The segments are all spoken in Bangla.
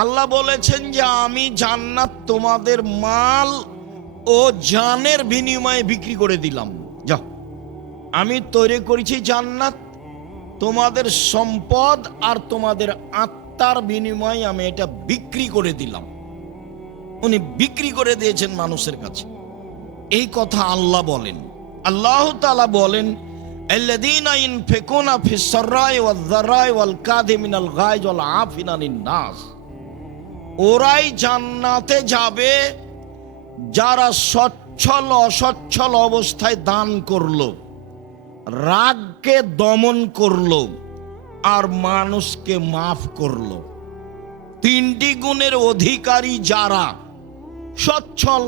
আল্লাহ বলেছেন যে আমি জান্নাত তোমাদের মাল ও জানের বিনিময়ে বিক্রি করে দিলাম। যাও, আমি তৈরি করেছি জান্নাত, তোমাদের সম্পদ আর তোমাদের আত্মার বিনিময়ে আমি এটা বিক্রি করে দিলাম। উনি বিক্রি করে দিয়েছেন মানুষের কাছে। এই কথা আল্লাহ বলেন। আল্লাহ তাআলা বলেন, আল্লাযীনা ইনফিকুনা ফিস সাররাই ওয়াজ যাররাই ওয়াল কাযিমিনাল গায়জ ওয়াল আফিনা আনিন নাস। ওরাই জান্নাতে যাবে যারা সচ্ছল অসচ্ছল অবস্থায় দান করলো, রাগকে দমন করলো, আর মানুষকে মাফ করলো। তিনটি গুণের অধিকারী যারা সচ্ছল,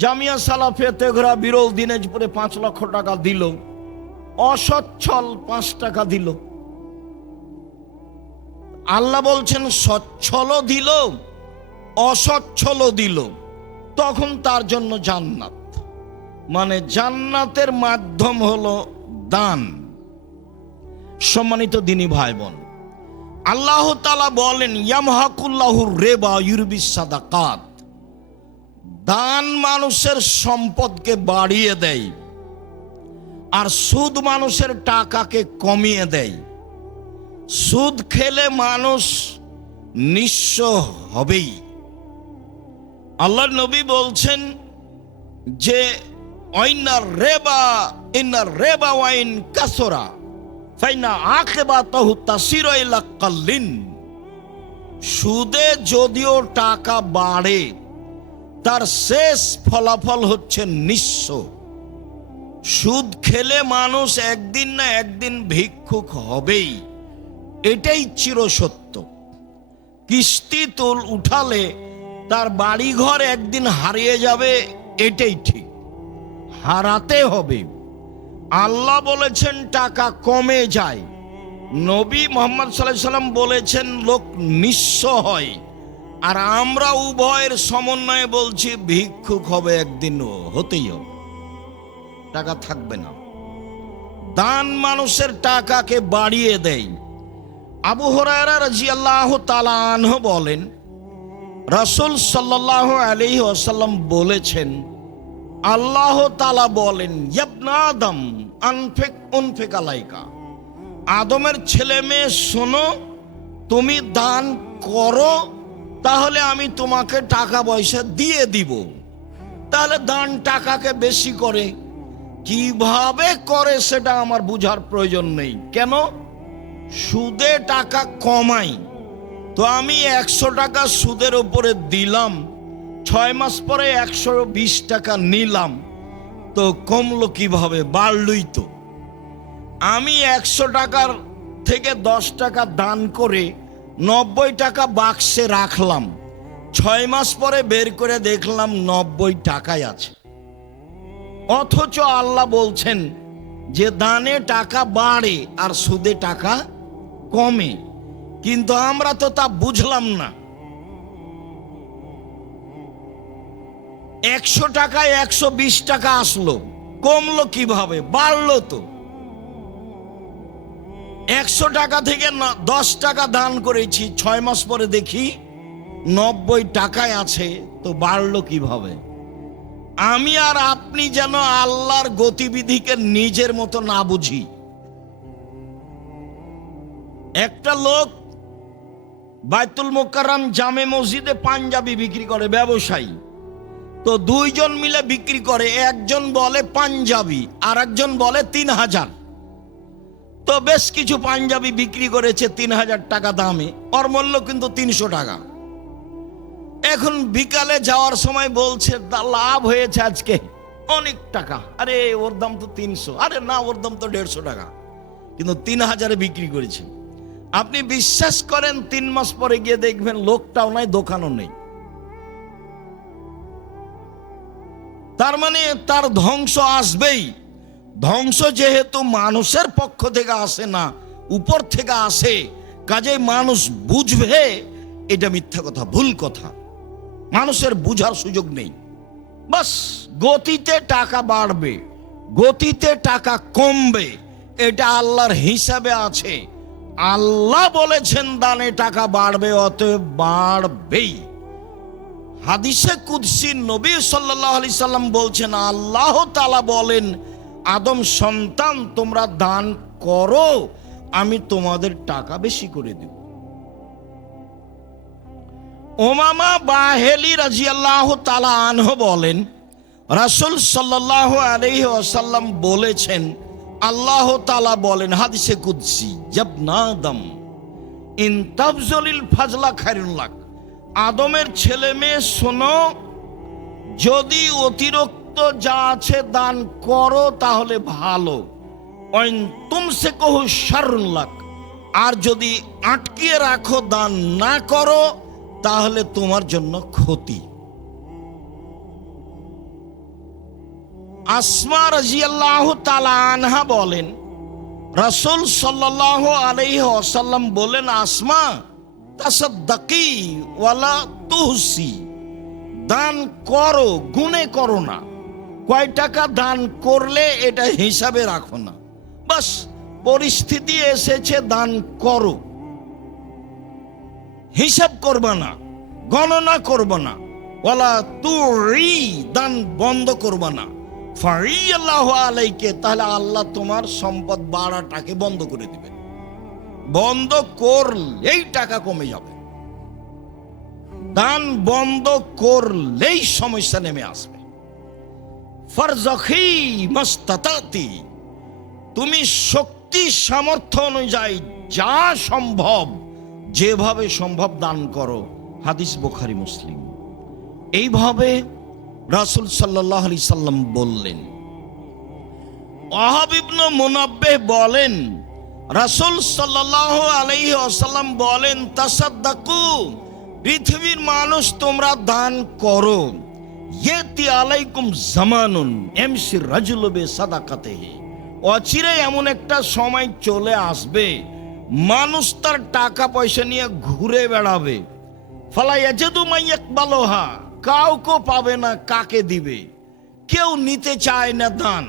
জামিয়া সালাফিয়া তেঘরা বিরল দিনাজপুরে 5 লক্ষ টাকা দিল, অসচ্ছল 5 টাকা দিল। আল্লাহ বলছেন সচ্ছলও দিল, অসচ্ছলও দিল, তখন তার জন্য জান্নাত। মানে জান্নাতের মাধ্যম হলো দান। সম্মানিত দিনী ভাই বোন, আল্লাহ তাআলা বলেন, ইয়ামহাকুল্লাহুর রিবা ইউরবিস সাদাকাত। দান মানুষের সম্পদকে বাড়িয়ে দেয়, আর সুদ মানুষের টাকাকে কমিয়ে দেয়। সুদ খেলে মানুষ নিঃস্ব হবেই। আল্লাহর নবী বলছেন যে ইন্নার রিবা ওয়াইন কাসরা ফাইনা আকিবাতাহু তাসিরু ইলা কাল্লিন। সুদে যদিও টাকা বাড়ে, তার শেষ ফলাফল হচ্ছে নিঃস্ব। সুদ খেলে মানুষ একদিন না একদিন ভিক্ষুক হবেই, এটাই চিরসত্য। কিস্তি তোল উঠালে তার বাড়িঘর একদিন হারিয়ে যাবে, এটাই ঠিক, হারাতে হবে। আল্লাহ বলেছেন টাকা কমে যায়, নবী মুহাম্মদ সাল্লাল্লাহু আলাইহি সাল্লাম বলেছেন লোক নিঃস্ব হয়, আর আমরা উভয়ের সমন্বয়ে বলছি ভিক্ষুক হবে, একদিন হতেই হবে, টাকা থাকবে না। দান মানুষের টাকাকে বাড়িয়ে দেয়। আবু হুরায়রা রাদিয়াল্লাহু তাআলা আনহু বলেন, রাসূল সাল্লাল্লাহু আলাইহি ওয়াসাল্লাম বলেছেন, আল্লাহ তাআলা বলেন, ইবনা আদম আনফিক আলাইকা। আদমের ছেলে মেয়ে শোনো, তুমি দান করো, তাহলে আমি তোমাকে টাকা পয়সা দিয়ে দিব। তাহলে দান টাকাকে বেশি করে, কিভাবে করে সেটা আমার বুঝার প্রয়োজন নেই। কেন? সুদে টাকা কমাই, তো আমি 100 টাকা সুদের উপরে দিলাম, 6 মাস পরে 120 টাকা নিলাম, তো কমলো কিভাবে? বাড়লই তো। আমি 100 টাকার থেকে 10 টাকা দান করে 90 টাকা বাক্সে রাখলাম, 6 মাস পরে বের করে দেখলাম 90 টাকাই আছে। অথচ আল্লাহ বলছেন যে দানে টাকা বাড়ে আর সুদে টাকা কমে, কিন্তু আমরা তো তা বুঝলাম না। 100 টাকায় 120 টাকা আসলো, কমলো কিভাবে? বাড়লো তো। 100 টাকা থেকে 10 টাকা দান করেছি, 6 মাস পরে দেখি 90 টাকায় আছে, তো বাড়লো কিভাবে? আমি আর আপনি যেন আল্লাহর গতিবিধিকে নিজের মতো না বুঝি। একটা লোক বাইতুল মুকাররম জামে মসজিদে পাঞ্জাবি বিক্রি করে, ব্যবসায়ী। তো 2 জন মিলে বিক্রি করে, একজন বলে পাঞ্জাবি আর একজন বলে 3000। তো বেশ কিছু পাঞ্জাবি বিক্রি করেছে 3000 টাকা দামে, ওর মূল্য কিন্তু 300 টাকা। এখন বিকালে যাওয়ার সময় বলছে লাভ হয়েছে আজকে অনেক টাকা। আরে ওর দাম তো 300, আরে না ওর দাম তো 150 টাকা, কিন্তু 3000-এ বিক্রি করেছে। আপনি বিশ্বাস করেন 3 মাস পরে গিয়ে দেখবেন লোকটাও নাই, দোকানও নেই। তার মানে তার ধ্বংস আসবেই। ধ্বংস যেহেতু মানুষের পক্ষ থেকে আসে না, উপর থেকে আসে, কাজেই মানুষ বুঝবে এটা মিথ্যা কথা, ভুল কথা, মানুষের বুঝার সুযোগ নেই। বাস গতিতে টাকা বাড়বে, গতিতে টাকা কমবে, এটা আল্লাহর হিসাবে আছে। আল্লাহ বলেছেন দানে টাকা বাড়বে, অতএব বাড়বেই। হাদিসে কুদসি নবী সাল্লাল্লাহু আলাইহি সাল্লাম বলছেন, আল্লাহ তাআলা বলেন, আদম সন্তান তোমরা দান করো, আমি তোমাদের টাকা বেশি করে দেব। উমামা বাহেলি রাদিয়াল্লাহু তাআলা আনহু বলেন, রাসূল সাল্লাল্লাহু আলাইহি ওয়াসাল্লাম বলেছেন, আল্লাহ তাআলা বলেন হাদিসে কুদসি, ইবনা আদম ইন তাবজলিল ফাজলা খায়রুন লাক, আদমের ছেলে মেয়ে শোনো, যদি অতিরিক্ত যা আছে দান করো তাহলে ভালো, ওয়াইন তুমসিকুহু শাররুন লাক, আর যদি আটকিয়ে রাখো দান না করো তাহলে তোমার জন্য ক্ষতি। আসমা রাদিয়াল্লাহু তাআলা আনহা বলেন, রাসূল সাল্লাল্লাহু আলাইহি ওয়াসাল্লাম বলেন, আসমা তাসাদ্দাকি ওয়ালা তুহসি, দান করো, গুনে করো না। কয় টাকা দান করলে এটা হিসাবে রাখো না, বাস পরিস্থিতি এসেছে দান করো, হিসাব করবা না, গণনা করবা না। ওয়ালা তুই, দান বন্ধ করবা না। ফারিয়াল্লাহু আলাইকে, তাহলে আল্লাহ তোমার সম্পদ বাড়াটাকে বন্ধ করে দিবেন। বন্ধ করলেই টাকা কমে যাবে, দান বন্ধ করলেই সমস্যা নেমে আসবে। ফারজাখি মাস্তাতাতি, তুমি শক্তি সামর্থ্য অনুযায়ী যা সম্ভব, যেভাবে সম্ভব দান করো। হাদিস বুখারী মুসলিম। এইভাবে রাসূল সাল্লাল্লাহু আলাইহি সাল্লাম বললেন। ওয়াহাব ইবনে মুনাব্বিহ বলেন, রাসূল সাল্লাল্লাহু আলাইহি ওয়াসাল্লাম বলেন, তাসাদ্দাকু, পৃথিবীর মানুষ তোমরা দান করো। ইয়াতি আলাইকুম জামানুন ইয়ামশি রাজুলু বিসাদাকাতিহি, অচিরে এমন একটা সময় চলে আসবে মানুষ তার টাকা পয়সা নিয়ে ঘুরে বেড়াবে। ফালা ইয়াজিদু মাইয়াকবালুহা, কাউকে পাবে না কাকে দিবে, কেউ নিতে চায় না দান।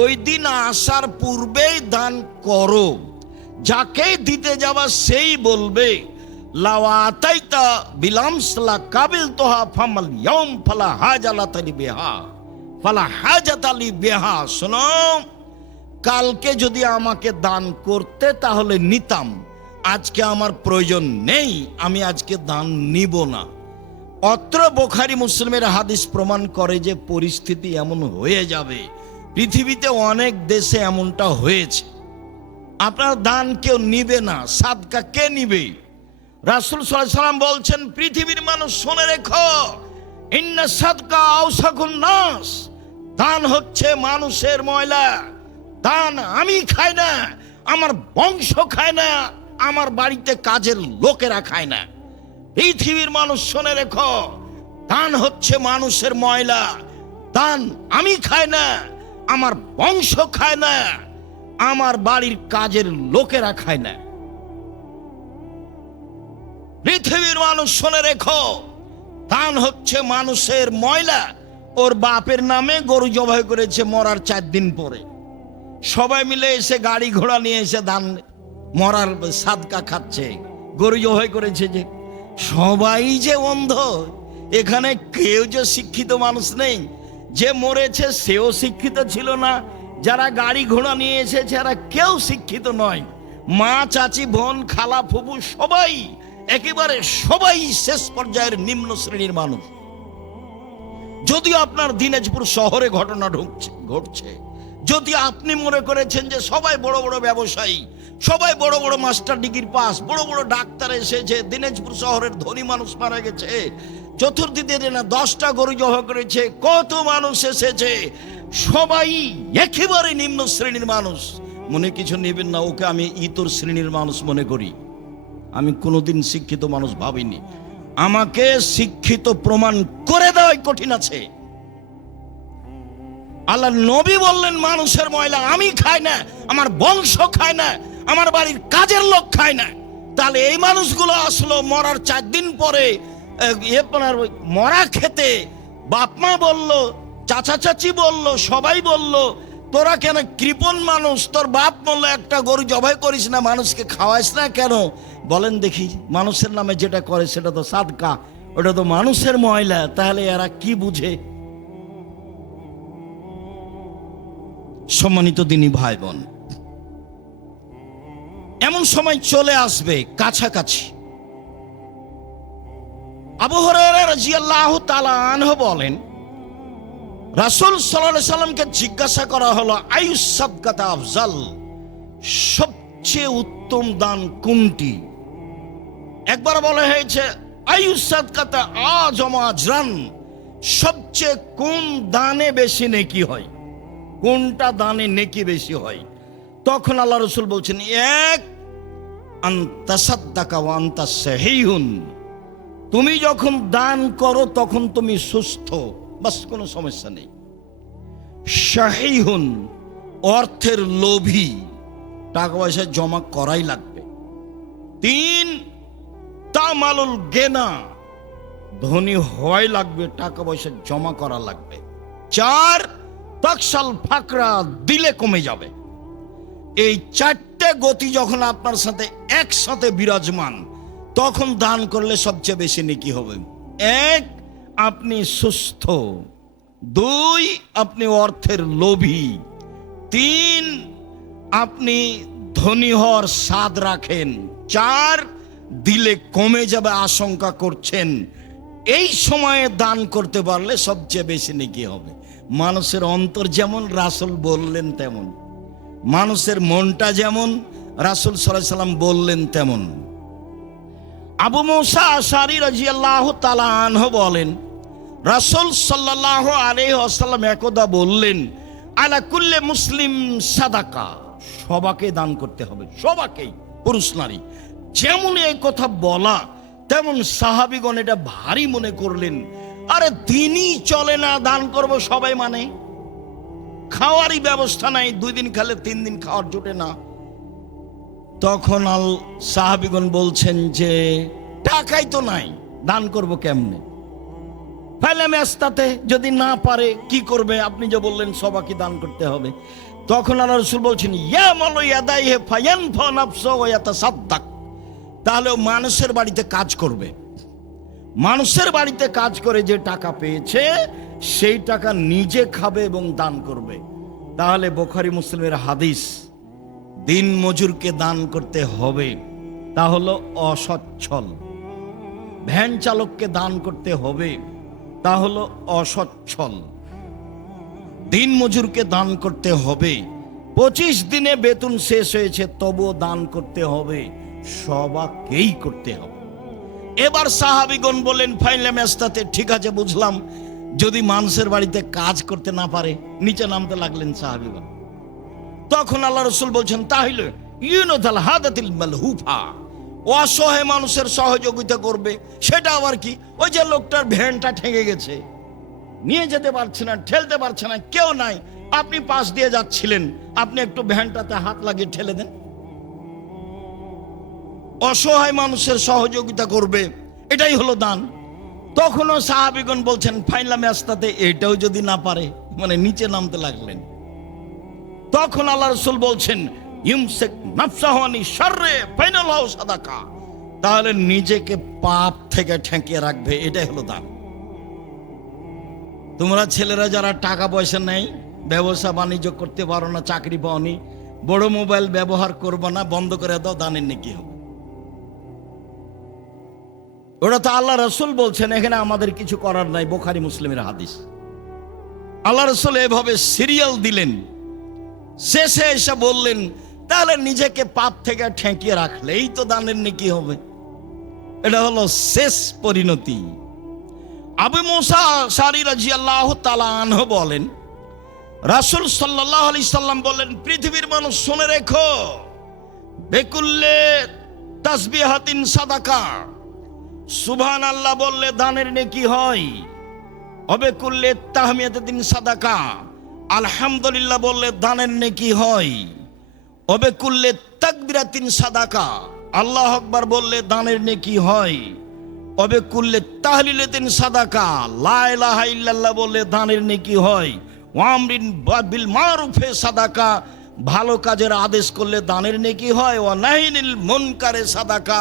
ওই দিন আসার পূর্বেই দান করো, যাকে দিতে যাবা সেই বলবে লাওয়াতাইতা বিলামসলা কাবিল তোহা ফামাল ইয়াউম ফালা হাজালাতালি বিহা ফালা হাজাতালি বিহা। শোনো, কালকে যদি আমাকে দান করতে তাহলে নিতাম, আজকে আমার প্রয়োজন নেই, আমি আজকে দান নিব না। অত্র বুখারী মুসলিমের হাদিস প্রমাণ করে যে পরিস্থিতি এমন হয়ে যাবে। পৃথিবীতে অনেক দেশে এমনটা হয়েছে, আপনার দান কেউ নিবে না, সাদকা কে নিবে? রাসূল সাল্লাল্লাহু আলাইহি সাল্লাম বলছেন, পৃথিবীর মানুষ শুনে রেখো, ইন্না সাদকা আওসাকুন নাস, দান হচ্ছে মানুষের ময়লা। দান আমি খাই না, আমার বংশ খায় না, আমার বাড়িতে কাজের লোকেরা খায় না। পৃথিবীর মানুষ শুনে রেখো, দান হচ্ছে মানুষের ময়লা। দান আমি খাই না, আমার বংশ খায় না, আমার বাড়ির কাজের লোকেরা খায় না। পৃথিবীর মানুষ শুনে রেখো, দান হচ্ছে মানুষের ময়লা। ওর বাপের নামে গরু জবাই করেছে মরার 4 দিন পরে, সবাই মিলে এসে গাড়ি ঘোড়া নিয়ে এসে দান মরার সাদকা খাচ্ছে, গরু জবাই করেছে। যে সবাই যে অন্ধ, এখানে কেউ যে শিক্ষিত মানুষ নেই। যে মরেছে সেও শিক্ষিত ছিল না, যারা গাড়ি ঘোড়া নিয়ে এসেছে এরা কেউ শিক্ষিত নয়। মা, চাচি, বোন, খালা, ফুফু সবাই একেবারে সবাই শেষ পর্যায়ের নিম্ন শ্রেণীর মানুষ। যদি আপনার দিনাজপুর শহরে ঘটনা ঘটছে, যদি আপনি মনে করেছেন যে সবাই বড় বড় ব্যবসায়ী, সবাই বড় বড় মাস্টার ডিগ্রি পাস, বড় বড় ডাক্তার এসেছে, দিনাজপুর শহরের ধনী মানুষ মারা গেছে, চতুর্দিকে না 10টা গরু জবাই করেছে, কত মানুষ এসেছে, সবাই একেবারে নিম্ন শ্রেণীর মানুষ, মনে কিছু নেবেন না, ওকে আমি ইতর শ্রেণীর মানুষ মনে করি। আমি কোনোদিন শিক্ষিত মানুষ ভাবিনি। আমাকে শিক্ষিত প্রমাণ করে দেওয়াই কঠিন আছে। আল্লাহ নবী বললেন, মানুষের ময়লা আমি খাই না, আমার বংশ খায় না, আমার বাড়ির কাজের লোক খায় না। তাহলে এই মানুষগুলো আসলো মরার 4 দিন পরে আপনার মরা খেতে। বাপ মা বলল, চাচা চাচি বলল, সবাই বলল তোরা কেন কৃপণ মানুষ, তোর বাপ মরলে একটা গরু জবাই করিস না, মানুষকে খাওয়াইস না কেন? বলেন দেখি, মানুষের নামে যেটা করে সেটা তো সাদকা, ওটা তো মানুষের ময়লা, তাহলে এরা কি বুঝে? সম্মানিত দিনী ভাই বোন, এমন সময় চলে আসবে কাছাকাছি। আবু হুরায়রা রাদিয়াল্লাহু তাআলা আনহু বলেন, রাসূল সাল্লাল্লাহু আলাইহি সাল্লামকে জিজ্ঞাসা করা হলো, আইয়ুস সাদকাতা আফজাল, সবচেয়ে উত্তম দান কোনটি? একবার বলা হয়েছে আইয়ুস সাদকাতা আযম আজরান, সবচেয়ে কোন দানে বেশি নেকি হয়, কোনটা দানে নেকি বেশি হয়? তখন আল্লাহ রাসূল বলছেন, এক আনতা সাদ্দাকা ওয়া আনতা সাহিহুন, তুমি যখন দান করো তখন তুমি সুস্থ, বাস কোনো সমস্যা নেই। শাহিহুন, অর্থের লোভী, টাকা পয়সা জমা করাই লাগবে। তিন তামালুল গেনা, ধনী হওয়াই লাগবে, টাকা পয়সা জমা করা লাগবে। চার তাকসাল ফাকরা, দিলে কমে যাবে। এই চারটে গতি যখন আপনার সাথে একসাথে বিরাজমান, তখন দান করলে সবচেয়ে বেশি নেকি হবে। এক, আপনি সুস্থ। দুই, আপনি অর্থের লোভী। তিন, আপনি ধনী হওয়ার স্বাদ রাখেন। চার, দিলে কমে যাবে আশঙ্কা করছেন। এই সময়ে দান করতে পারলে সবচেয়ে বেশি নেকি হবে। মানুষের অন্তর যেমন রাসূল বললেন তেমন, মানুষের মনটা যেমন রাসূল সাল্লাল্লাহু আলাইহি সাল্লাম বললেন তেমন। আবু মুসা আশআরী রাদিয়াল্লাহু তাআলা আনহু বলেন, রাসূল সাল্লাল্লাহু আলাইহি ওয়াসাল্লাম একদা বললেন, আলা কুল্লি মুসলিম সাদাকা, সবাকে দান করতে হবে, সবাকেই, পুরুষ নারী। যেমন এই কথা বলা, তেমন সাহাবীগণ এটা ভারী মনে করলেন। আরে দিনই চলে না, দান করব সবাই মানে? খাওয়ারই ব্যবস্থা নাই, 2 দিন খেলে 3 দিন খাওয়ার জোটে না। তখন সাহাবীগণ বলছেন যে টাকাই তো নাই, দান করব কেমনে? ফাইলে মেস্তাতে, যদি না পারে কি করবে? আপনি যে বললেন সবাইকে দান করতে হবে। তখন আল্লাহ রাসূল বলছেন, ইয়ামালু ইয়াদাইহি ফায়ানফা নাফসা ওয়া ইয়াতাসাদ্দাক, তাহলে মানুষের বাড়িতে কাজ করবে, মানুষের বাড়িতে কাজ করে যে টাকা পেয়েছে সেই টাকা নিজে খাবে এবং দান করবে। তাহলে বুখারী মুসলিমের হাদিস, দিন মজুরকে দান করতে হবে, তা হলো অসচ্ছল। ভ্যান চালককে দান করতে হবে, তা হলো অসচ্ছল। দিন মজুরকে দান করতে হবে, 25 দিনে বেতন শেষ হয়েছে তবুও দান করতে হবে, সবাইকেই করতে হবে। এবার সাহাবীগণ বলেন, ফাইলে মেস্তাতে, ঠিক আছে বুঝলাম, যদি মানুষের বাড়িতে কাজ করতে না পারে? নিচে নামতে লাগলেন সাহাবীগণ। তখন আল্লাহ রাসূল বলছেন, তাহলে ইউনাদাল হাদাতিল মালহুফা, অসহায় মানুষের সহযোগিতা করবে। সেটা আবার কি? ওই যে লোকটার ভ্যানটা ঠেকে গেছে, নিয়ে যেতে পারছে না, ঠেলতে পারছে না, কেউ নাই, আপনি পাশ দিয়ে যাচ্ছিলেন, আপনি একটু ভ্যানটাতে হাত লাগিয়ে ঠেলে দেন। অসহায় মানুষের সহযোগিতা করবে, এটাই হলো দান। তখনও সাহাবীগণ বলছেন, ফাইলা মেস্তাতে, এটাও যদি না পারে, মানে নিচে নামতে লাগলেন। তখন আল্লাহ রাসূল বলছেন, ইউমসিক নাফসাহু আনি শাররে ফাইনালাহু সাদাকা, তাহলে নিজেকে পাপ থেকে ঠেকিয়ে রাখবে, এটাই হলো দান। তোমরা ছেলেরা যারা টাকা পয়সা নেই, ব্যবসা বাণিজ্য করতে পারো না, চাকরি পাওনি, বড় মোবাইল ব্যবহার করবো না, বন্ধ করে দাও, দানের নেকি হবে। ওটা তো আল্লাহ রাসূল বলছেন, এখানে আমাদের কিছু করার নাই। বুখারী মুসলিমের হাদিস। আল্লাহ রাসূল এভাবে সিরিয়াল দিলেন, শেষে এসে বললেন, তাহলে নিজেকে পাপ থেকে ঠেকিয়ে রাখলেই তো দানের নেকি হবে। এটা হলো শেষ পরিণতি। আবু মুসা আশআরী রাদিয়াল্লাহু তাআলা আনহু বলেন, রাসূল সাল্লাল্লাহু আলাইহি সাল্লাম বলেন, পৃথিবীর মানুষ শুনে রেখো, বেকুল্লে তাসবিহাতিন সাদাকা, সুবহানাল্লাহ বললে দানের নেকি হয়। অবেকুল্লে তাহমিয়াতিন সাদাকা, আলহামদুলিল্লাহ বললে দানের নেকি হয়। অবেকুল্লে তাকবীরাতিন সাদাকা, আল্লাহু আকবার বললে দানের নেকি হয়। অবেকুল্লে তাহলিলাতিন সাদাকা, লা ইলাহা ইল্লাল্লাহ বললে দানের নেকি হয়। ওয়ামরিন বিল মারুফে সাদাকা, ভালো কাজের আদেশ করলে দানের নেকি হয়, ওয়া নাহিনিল মুনকারে সাদাকা,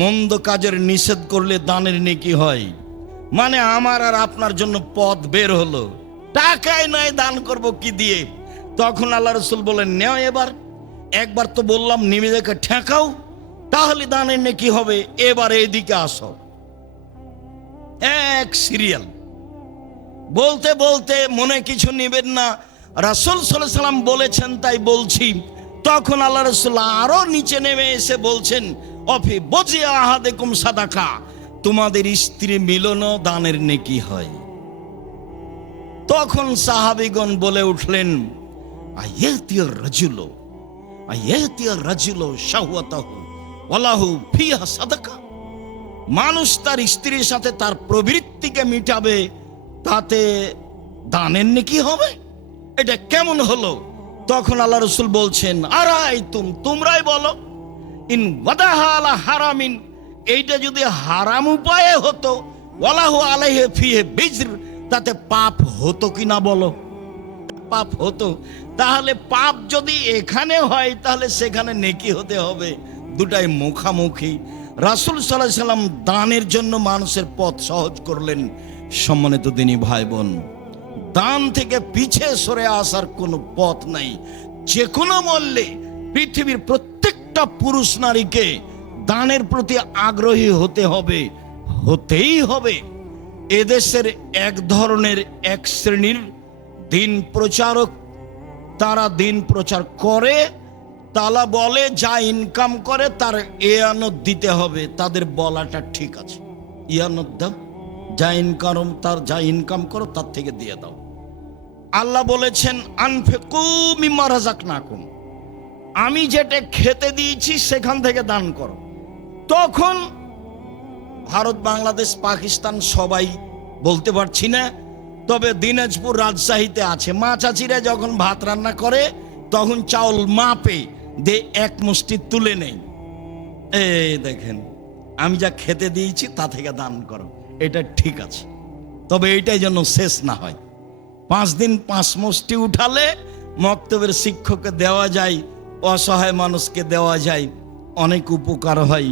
মন্দ কাজের নিষেধ করলে দানের নেকি হয়। মানে আমার আর আপনার জন্য পথ বের হলো, টাকায় নয় দান করব কি দিয়ে? তখন আল্লাহ রাসূল বলেন, নেও এবার, একবার তো বললাম নিজেকে ঠেকাও, তাহলে দানের নেকি হবে। এবার এইদিকে আসো। এক সিরিয়াল বলতে বলতে মনে কিছু নেবেন না, রাসূল সাল্লাল্লাহু আলাইহি সাল্লাম বলেছেন তাই বলছি। তখন আল্লাহ রাসূল আরো নিচে নেমে এসে বলছেন, অফি বজি আহাদিকুম সাদাকা, তোমাদের স্ত্রী মিলনও দানের নেকি হয়। তখন সাহাবীগণ বলে উঠলেন, আয়াতিয়ার রাজুলু শাহওয়াতাহু ওয়ালাহু ফিহা সাদাকা, মানুষ তার স্ত্রীর সাথে তার প্রবৃত্তিকে মিটাবে, তাতে দানের নেকি হবে? এটা কেমন হলো? তখন আল্লাহ রাসূল বলছেন, তোমরাই বলো, ইন ওয়াদাহা আলা হারামিন, এইটা যদি হারাম উপায়ে হতো, ওয়ালাহু আলাইহি ফিহি বিজর, তাতে পাপ হতো কিনা বলো? পাপ হতো। তাহলে পাপ যদি এখানে হয় তাহলে সেখানে নেকি হতে হবে, দুটাই মুখামুখি। রাসূল সাল্লাল্লাহু আলাইহি সাল্লাম দানের জন্য মানুষের পথ সহজ করলেন। সম্মানিত দিনী ভাই বোন, দান থেকে পিছে সরে আসার কোনো পথ নাই। যে কোনো মূল্যে পৃথিবীর প্রত্যেকটা পুরুষ নারীকে দানের প্রতি আগ্রহী হতে হবে, হতেই হবে। এদেশের এক ধরনের এক শ্রেণীর দিন প্রচারক, তারা দিন প্রচার করে, তারা বলে যা ইনকাম করে তার ইয়ানত দিতে হবে। তাদের বলাটা ঠিক আছে, ইয়ানত দাও, যা ইনকাম করো তার থেকে দিয়ে দাও। আল্লাহ বলেছেন, আনফিকু মিম্মা রাযাকনাকুম, আমি যেটা খেতে দিয়েছি সেখান থেকে দান করো। তখন ভারত, বাংলাদেশ, পাকিস্তান সবাই বলতে পারছি না, তবে দিনাজপুর, রাজশাহীতে আছে। মা চাচিরা যখন ভাত রান্না করে তখন চাউল মাপে দিয়ে এক মুষ্টি তুলে নেই, এই দেখেন আমি যা খেতে দিয়েছি তা থেকে দান করো। এটা ঠিক আছে, তবে এইটাই যেন শেষ না হয়। 5 দিন 5 মুষ্টি উঠালে মক্তবের শিক্ষককে দেওয়া যায়, অসহায় মানুষকে দেওয়া যায়, অনেক উপকার হয়।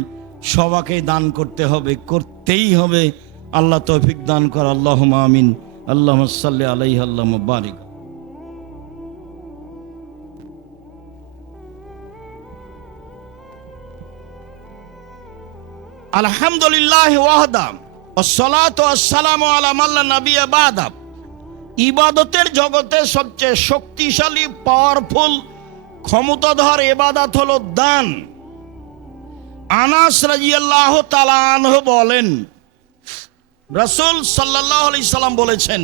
সবাইকে দান করতে হবে, করতেই হবে। আল্লাহ তৌফিক দান কর, আল্লাহুম্মা আমিন। আল্লাহুম্মা সাল্লি আলাইহি আল্লাহুম্মা বারিক। আলহামদুলিল্লাহ ওয়াহদা ওয়াসসালাতু ওয়াসসালামু আলা মান লা নাবিয়্যা বা'দা। ইবাদতের জগতে সবচেয়ে শক্তিশালী, পাওয়ারফুল, ক্ষমতাধর ইবাদত হলো দান। আনাস রাদিয়াল্লাহু তাআলা আনহু বলেন, রাসূল সাল্লাল্লাহু আলাইহি সাল্লাম বলেছেন,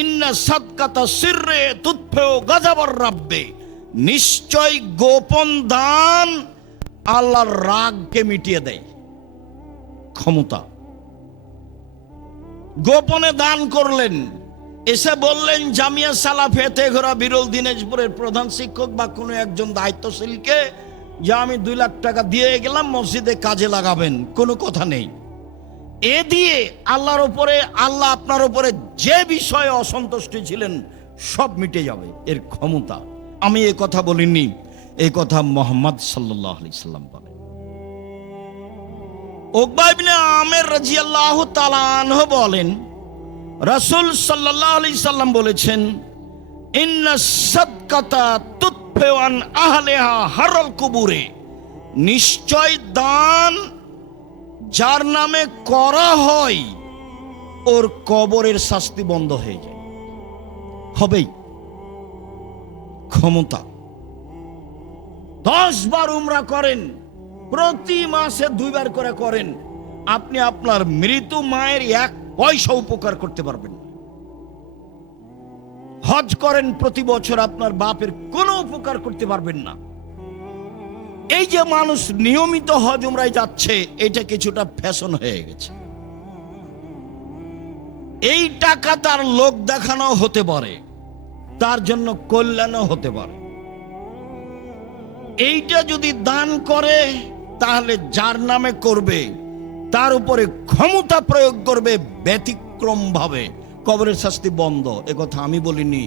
ইন্না সাদকাতা সিররে তুতফিউ গাযাবার রাব্বি, নিশ্চয় গোপন দান আল্লাহর রাগকে মিটিয়ে দেয়। ক্ষমতা, গোপনে দান করলেন, এসে বললেন জামিয়া সালাফে তেঘরা বিরল দিনাজপুরের প্রধান শিক্ষক বা কোনো একজন দায়িত্বশীলকে যে আমি 2 লাখ টাকা দিয়ে গেলাম, মসজিদে কাজে লাগাবেন, কোনো কথা নেই। এ দিয়ে আল্লাহর উপরে, আল্লাহ আপনার উপরে যে বিষয়ে অসন্তুষ্ট ছিলেন সব মিটে যাবে, এর ক্ষমতা। আমি এই কথা বলিনি, এই কথা মুহাম্মদ সাল্লাল্লাহু আলাইহি সাল্লাম বলেন। উকবা ইবনে আমির রাদিয়াল্লাহু তাআলা আনহু বলেন, রাসূল সাল্লাল্লাহু আলাইহি সাল্লাম বলেছেন, ইন্না সাদকাতা তুতফিউ আন আহলিহা হারাল কুবুরে, নিশ্চয় দান যার নামে করা হয় ওর কবরের শাস্তি বন্ধ হয়ে যায়, হবেই। ক্ষমতা, 10 বার উমরা করেন, প্রতি মাসে 2 বার করে করেন, আপনি আপনার মৃত মায়ের 1 পয়সা উপকার করতে পারবেন। হজ করেন প্রতি বছর, আপনার বাপের কোনো উপকার করতে পারবেন না। এই যে মানুষ নিয়মিত হজ উমরায় যাচ্ছে, এটা কিছুটা ফ্যাশন হয়ে গেছে। এই টাকা তার লোক দেখানো হতে পারে, তার জন্য কল্যাণও হতে পারে। এইটা যদি দান করে তাহলে যার নামে করবে তার উপরে ক্ষমতা প্রয়োগ করবে ব্যতিক্রম ভাবে, কবরের শাস্তি বন্ধ, এ কথা আমি বলিনি,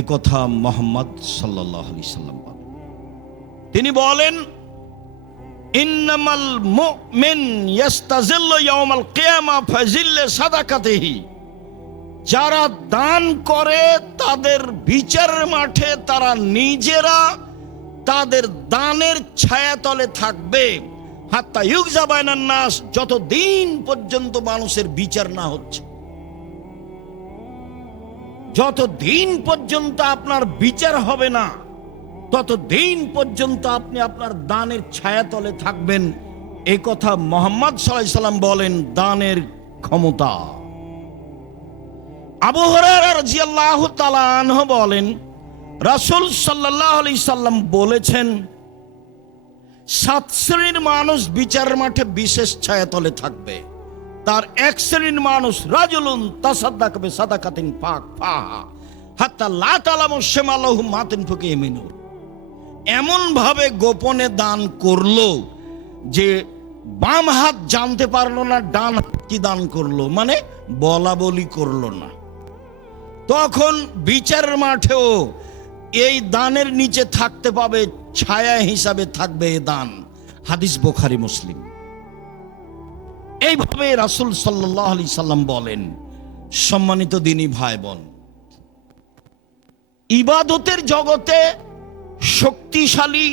এ কথা মুহাম্মদ সাল্লাল্লাহু আলাইহি সাল্লাম বলেন। তিনি বলেন, ইন্নামাল মুমিন ইয়াস্তাজিল্লু ইয়াউমাল কিয়ামা ফাজিল্লে সাদাকাতিহি, যারা দান করে তাদের বিচারের মাঠে তারা নিজেরা তাদের দানের ছায়াতলে থাকবে, হাত্তা ইউগজা বাইনান নাস, যতদিন পর্যন্ত মানুষের বিচার না হচ্ছে। যতদিন পর্যন্ত আপনার বিচার হবে না ততদিন পর্যন্ত আপনি আপনার দানের ছায়াতলে থাকবেন। এই কথা মুহাম্মদ সাল্লাল্লাহু আলাইহি সাল্লাম বলেন, দানের ক্ষমতা। আবু হুরায়রা রাদিয়াল্লাহু তাআলা আনহু বলেন, রাসূল সাল্লাল্লাহু আলাইহি সাল্লাম বলেছেন, 7 শ্রেণীর মানুষ বিচারের মাঠে বিশেষ ছায়াতলে থাকবে। তার এক শ্রেণীর মানুষ, রাজুলুন তাসাদ্দাকা বিসাদাকাতিন ফাহা হাত্তা লা তালামু শিমালুহু মা তুনফিকু ইয়ামিনুহু, এমন ভাবে গোপনে দান করলো যে বাম হাত জানতে পারলো না ডান হাত কি দান করলো, মানে বলা বলি করলো না। তখন বিচারের মাঠেও এই দানের নিচে থাকতে পাবে, ছায়া হিসাবে থাকবে এ দান। হাদিস বুখারী মুসলিম। এইভাবে রাসূল সাল্লাল্লাহু আলাইহি সাল্লাম বলেন। সম্মানিত দিনী ভাই বোন, ইবাদতের জগতে শক্তিশালী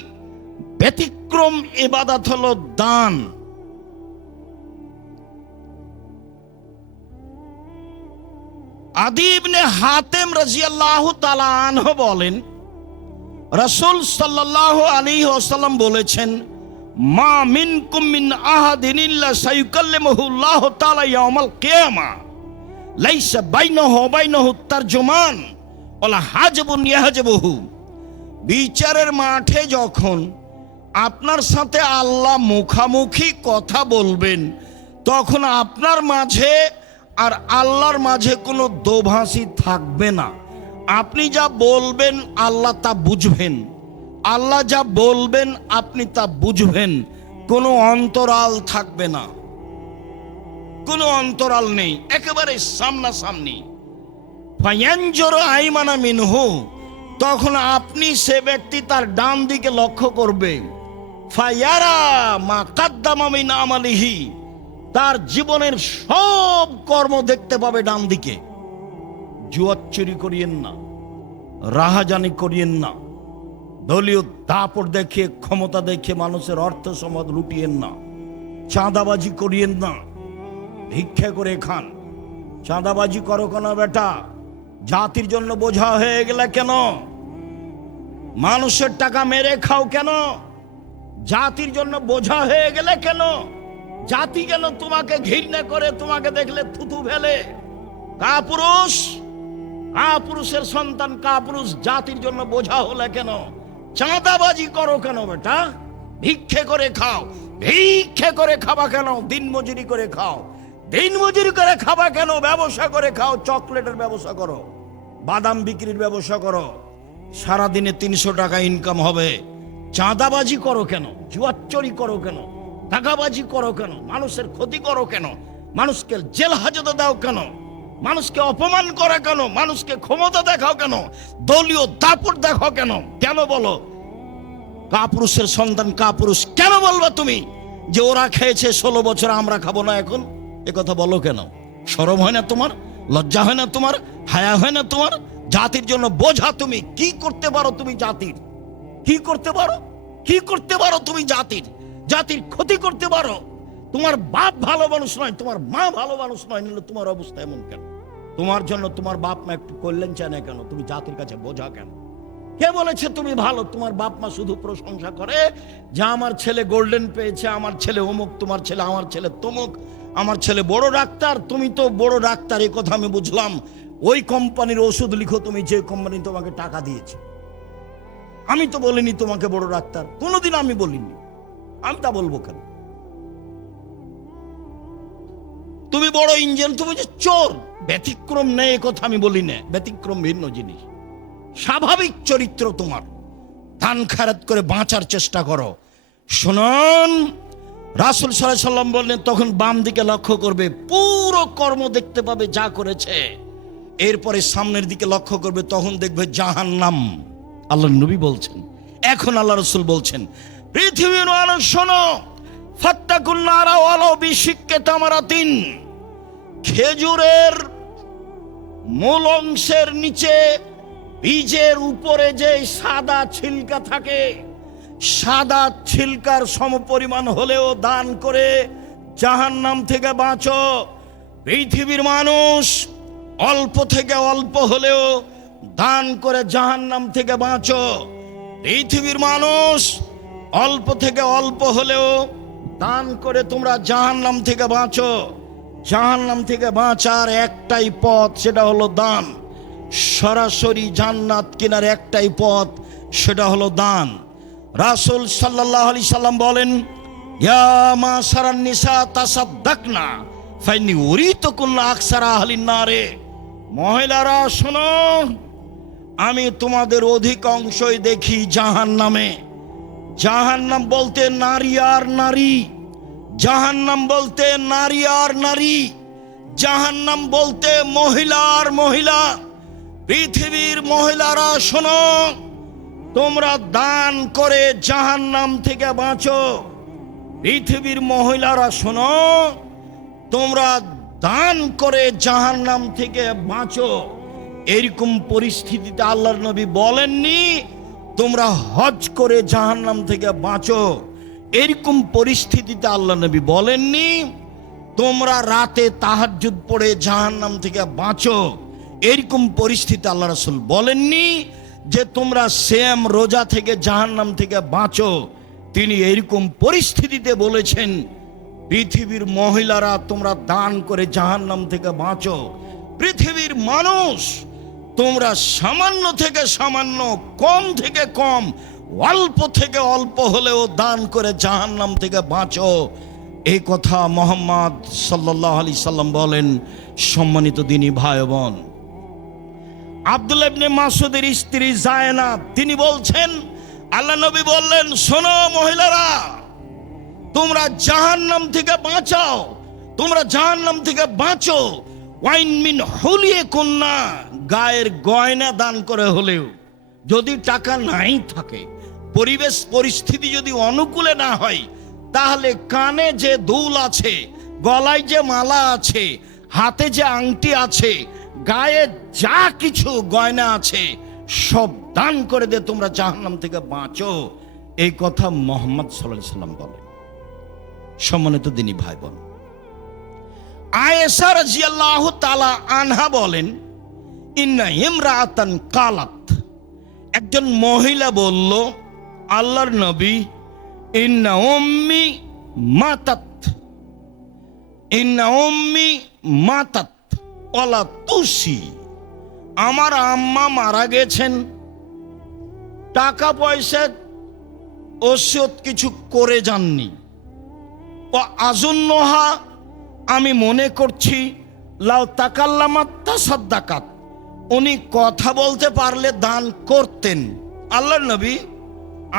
ব্যতিক্রম ইবাদত হলো দান। আদি ইবনে হাতেম রাদিয়াল্লাহু তাআলা আনহু বলেন, রাসূল সাল্লাল্লাহু আলাইহি ওয়াসাল্লাম বলেছেন, মা মিনকুম মিন আহাদিন ইল্লা সায়ুকাল্লিমুহু আল্লাহু তাআলা ইয়াউমাল কিয়ামা লাইসা বাইনাহু ওয়া বাইনাহু তারজুমান ওয়ালা হাজবুন ইয়াহজবুহু। বিচারের মাঠে যখন আপনার সাথে আল্লাহ মুখামুখি কথা বলবেন, তখন আপনার মাঝে আর আল্লাহর মাঝে কোনো দোভাষী থাকবে না। আপনি যা বলবেন আল্লাহ তা বুঝবেন, আল্লাহ যা বলবেন আপনি তা বুঝবেন। কোনো অন্তরাল থাকবে না, কোনো অন্তরাল নেই, একেবারে সামনাসামনি। ফায়ানজুরু আইমানা মিনহু, তখন আপনি সে ব্যক্তি তার ডান দিকে লক্ষ্য করবে। ফায়ারা মা কাদ্দামা মিন আমালিহি, তার জীবনের সব কর্ম দেখতে পাবে ডান দিকে। জুয়া চুরি করিয়েন না, রাহাজানি করিয়েন না, দলীয় দাপট দেখিয়ে ক্ষমতা দেখিয়ে মানুষের অর্থ সম্পদ লুটিয়েন না, চাঁদাবাজি করিয়েন না, ভিক্ষা করে খান। চাঁদাবাজি করো কেন বেটা? জাতির জন্য বোঝা হয়ে গেলে কেন? মানুষের টাকা মেরে খাও কেন? জাতির জন্য বোঝা হয়ে গেলে কেন? জাতি কেন তোমাকে ঘৃণা করে, তোমাকে দেখলে থুতু ফেলে? কাপুরুষ, কাপুরুষের সন্তান কাপুরুষ, জাতির জন্য বোঝা হলে কেন? চাঁদাবাজি করো কেন বেটা? ভিক্ষে করে খাও। ভিক্ষে করে খাবা কেন? দিনমজুরি করে খাও। দিনমজুরি করে খাবা কেন? ব্যবসা করে খাও। চকলেটের ব্যবসা করো, বাদাম বিক্রির ব্যবসা করো, সারাদিনে 300 টাকা ইনকাম হবে। চাঁদাবাজি করো কেন? জুয়াচুরি করো কেন? টাকাবাজি করো কেন? মানুষের ক্ষতি করো কেন? মানুষকে জেল হাজতে দাও কেন? মানুষকে অপমান করা কেন? মানুষকে ক্ষমতা দেখাও কেন? দলীয় দাপট দেখাও কেন? কেন বলো? কাপুরুষের সন্তান কাপুরুষ কেন বলবা তুমি? যে ওরা খেয়েছে 16 বছর, আমরা খাবো না এখন? এ কথা বলো কেন? শরম হয় না তোমার? লজ্জা হয় না তোমার? হায়া হয় না তোমার? জাতির জন্য বোঝা তুমি। কি করতে পারো তুমি জাতির? কি করতে পারো? কি করতে পারো তুমি জাতির? জাতির ক্ষতি করতে পারো? তোমার বাপ ভালো মানুষ নয়, তোমার মা ভালো মানুষ নয়, নিলে তোমার অবস্থা এমন কেন? তোমার জন্য তোমার বাপ মা একটু কল্যাণ চায় না কেন? তুমি জাতির কাছে বোঝা কেন? কে বলেছে তুমি ভালো? তোমার বাপ মা শুধু প্রশংসা করে যে আমার ছেলে গোল্ডেন পেয়েছে, আমার ছেলে অমুক, তোমার ছেলে, আমার ছেলে তমুক, আমার ছেলে বড় ডাক্তার। তুমি তো বড় ডাক্তার, এই কথা আমি বুঝলাম। ওই কোম্পানির ওষুধ লিখো তুমি, যে কোম্পানি তোমাকে টাকা দিয়েছে। আমি তো বলিনি তোমাকে বড় ডাক্তার, কোনোদিন আমি বলিনি। আমি তা বলবো কেন? তুমি বড় ইঞ্জিনিয়ার, তুমি যে চোর। ব্যতিক্রম নেই এ কথা আমি বলি না, ব্যতিক্রম ভিন্ন জিনিস। স্বাভাবিক চরিত্র তোমার। দান খায়রাত করে বাঁচার চেষ্টা করো। শুনুন, রাসূল সাল্লাল্লাহু আলাইহি ওয়াসাল্লাম বললেন, তখন বাম দিকে লক্ষ্য করবে, পুরো কর্ম দেখতে পাবে যা করেছে। এরপরে সামনের দিকে লক্ষ্য করবে, তখন দেখবে জাহান্নাম। আল্লাহ নবী বলছেন, এখন আল্লাহ রাসূল বলছেন, পৃথিবীর মানুষ শোনো, ফাত্তাকুন নারা ওয়ালাউ বিশিক্কি তামারাতিন। খেজুরের মূল অংশের নিচে বীজের উপরে যে সাদা ছিলকা থাকে, সাদা ছিলকার সমপরিমাণ হলেও দান করে জাহান্নাম থেকে বাঁচো। পৃথিবীর মানুষ অল্প থেকে অল্প হলেও দান করে জাহান্নাম থেকে বাঁচো। পৃথিবীর মানুষ অল্প থেকে অল্প হলেও দান করে তোমরা জাহান্নাম থেকে বাঁচো। জাহান্নাম থেকে বাঁচার একটাই পথ, সেটা হলো দান। সরাসরি জান্নাত কেনার একটাই পথ, সেটা হলো দান। রাসূল সাল্লাল্লাহু আলাইহি সাল্লাম বলেন, ইয়া মাশারান নিসা তাসাদ্দাকনা ফাইন্নী উরিতুকুন্না আকসারা আহলিন নারে। মহিলারা শোনো, আমি তোমাদের অধিকাংশই দেখি জাহান্নামে। জাহান্নাম বলতে নারী আর নারী, জাহান্নাম বলতে নারী আর নারী, জাহান্নাম বলতে মহিলা আর মহিলা। পৃথিবীর মহিলারা শোনো, তোমরা দান করে জাহান্নাম থেকে বাঁচো। পৃথিবীর মহিলারা শোনো, তোমরা দান করে জাহান্নাম থেকে বাঁচো। এরকম পরিস্থিতিতে আল্লাহর নবী বলেননি তোমরা হজ করে জাহান্নাম থেকে বাঁচো। এরকম পরিস্থিতিতে আল্লাহ নবী বলেননি তোমরা রাতে তাহাজ্জুদ পড়ে জাহান্নাম থেকে বাঁচো। এরকম পরিস্থিতি আল্লাহ রাসূল বলেননি যে তোমরা সিয়াম রোজা থেকে জাহান্নাম থেকে বাঁচো। তিনি এরকম পরিস্থিতিতে বলেছেন, পৃথিবীর মহিলারা তোমরা দান করে জাহান্নাম থেকে বাঁচো। পৃথিবীর মানুষ তোমরা সামান্য থেকে সামান্য, কম থেকে কম, অল্প থেকে অল্প হলেও দান করে জাহান্নাম থেকে বাঁচো। এই কথা মুহাম্মদ সাল্লাল্লাহু আলাইহি সাল্লাম বলেন। সম্মানিত দিনী ভাই বোন, আব্দুল্লাহ ইবনে মাসউদের স্ত্রী জায়নাব তিনি বলছেন, আল্লাহ নবী বললেন, শোনো মহিলারা, তোমরা জাহান্নাম থেকে বাঁচাও, তোমরা জাহান্নাম থেকে বাঁচো। ওয়াইন মিন হুলিয়াকুন্না, গায়ের গয়না দান করে হলেও। যদি টাকা নাই থাকে, পরিবেশ পরিস্থিতি যদি অনুকূলে না হয়, তাহলে কানে যে দুল আছে, গলায় যে মালা আছে, হাতে যে আংটি আছে, গায়ে যা কিছু গয়না আছে, সব দান করে দে, তোমরা জাহান্নাম থেকে বাঁচো। এই কথা মুহাম্মদ সাল্লাল্লাহু আলাইহি সাল্লাম বলেন। সম্মানিত দিনী ভাই বোন, আয়েশা রাদিয়াল্লাহু তাআলা আনহা বলেন, ইন্না ইমরাআতান কালাত, একজন মহিলা বলল, আল্লাহর নবী, ইন্না উম্মি মাতাত, ইন্না উম্মি মাতাত ওয়ালা তুসি, আমার আম্মা মারা গেছেন, টাকা পয়সা ওসিয়ত কিছু করে যাননি। ও আজুন্নহা, আমি মনে করছি, লাউ তাকাল্লামাত তাসাদ্দাকাত, উনি কথা বলতে পারলে দান করতেন। আল্লাহর নবী,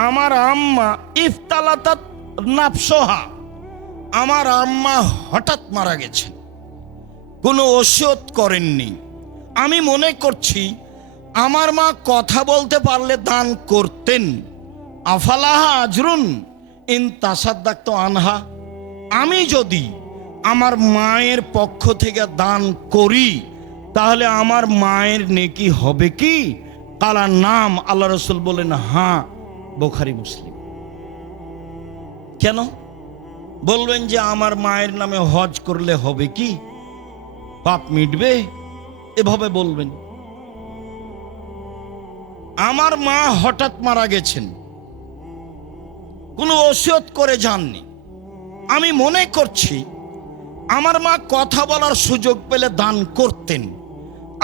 আমার আম্মা ইফতালাতাত নাফসহা, আমার আম্মা হঠাৎ মারা গেছেন, কোনো ওসিয়ত করেননি। আমি মনে করছি আমার মা কথা বলতে পারলে দান করতেন। আফালাহা আজরুন ইন তাসাদ্দাকতু আনহা, আমি যদি আমার মায়ের পক্ষ থেকে দান করি তাহলে আমার মায়ের নেকি হবে কি? কালা নাম, আল্লাহ রাসূল বলেন, হ্যাঁ। বুখারী মুসলিম। কেন বলবেন যে আমার মায়ের নামে হজ করলে হবে কি, পাপ মিটবে? এভাবে বলবেন। আমার মা হঠাৎ মারা গেছেন, কোনো ওসিয়ত করে যাননি। আমি মনে করছি আমার মা কথা বলার সুযোগ পেলে দান করতেন।